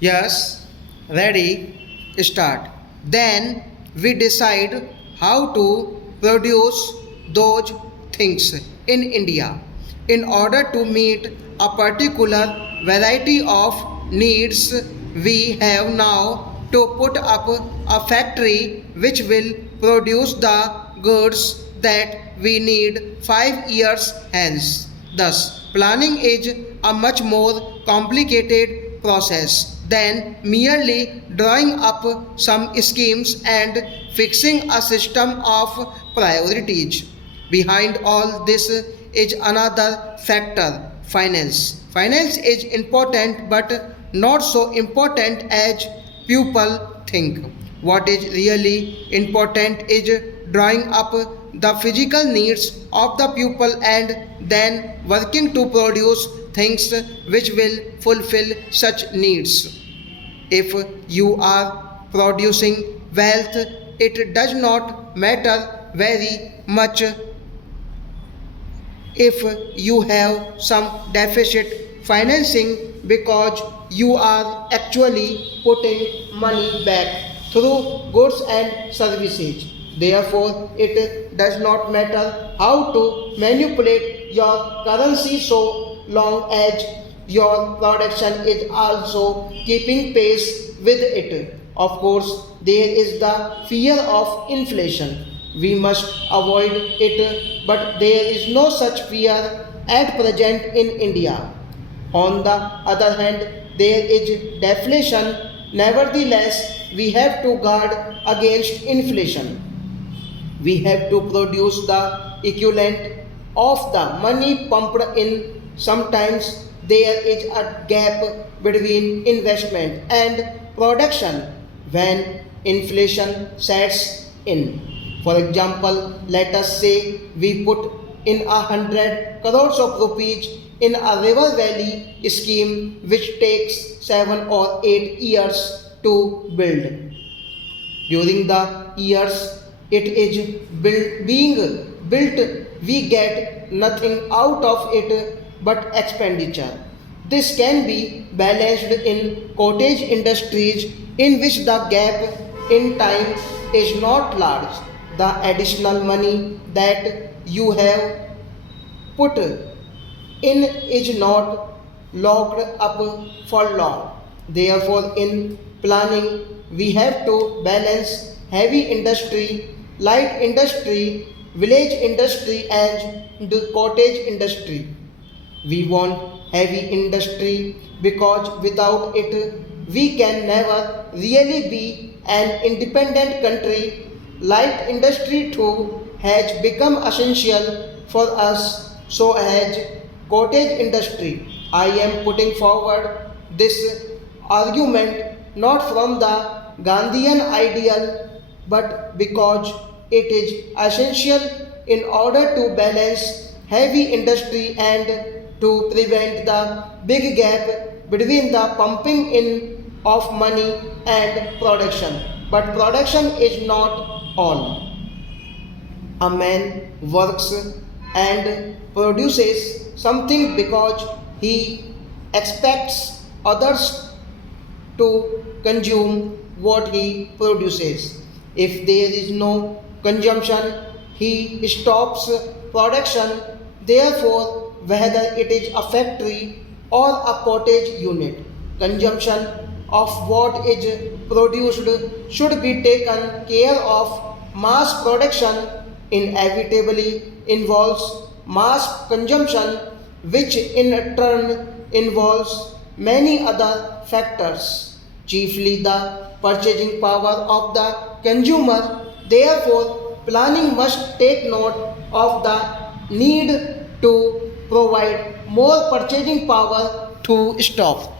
Yes, ready, start. Then we decide how to produce those things in India in order to meet a particular variety of needs. We have now to put up a factory which will produce the goods that we need 5 years hence. Thus, planning is a much more complicated process than merely drawing up some schemes and fixing a system of priorities. Behind all this is another factor, finance. Finance is important but not so important as people think. What is really important is drawing up the physical needs of the pupil and then working to produce things which will fulfill such needs. If you are producing wealth, it does not matter very much if you have some deficit financing because you are actually putting money back through goods and services. Therefore, it does not matter how to manipulate your currency so long as your production is also keeping pace with it. Of course, there is the fear of inflation. We must avoid it, but there is no such fear at present in India. On the other hand, there is deflation. Nevertheless, we have to guard against inflation. We have to produce the equivalent of the money pumped in. Sometimes there is a gap between investment and production when inflation sets in. For example, let us say we put in 100 crores of rupees in a river valley scheme which takes 7 or 8 years to build. During the years it is being built, we get nothing out of it but expenditure. This can be balanced in cottage industries in which the gap in time is not large. The additional money that you have put in is not locked up for long. Therefore, in planning, we have to balance heavy industry, light industry, village industry, and the cottage industry. We want heavy industry because without it, we can never really be an independent country. Light industry too has become essential for us, so has cottage industry. I am putting forward this argument not from the Gandhian ideal but because it is essential in order to balance heavy industry and to prevent the big gap between the pumping in of money and production. But production is not all. A man works and produces something because he expects others to consume what he produces. If there is no consumption, he stops production. Therefore, whether it is a factory or a cottage unit, consumption of what is produced should be taken care of. Mass production inevitably involves mass consumption, which in turn involves many other factors, chiefly the purchasing power of the consumer. Therefore, planning must take note of the need to provide more purchasing power to stop.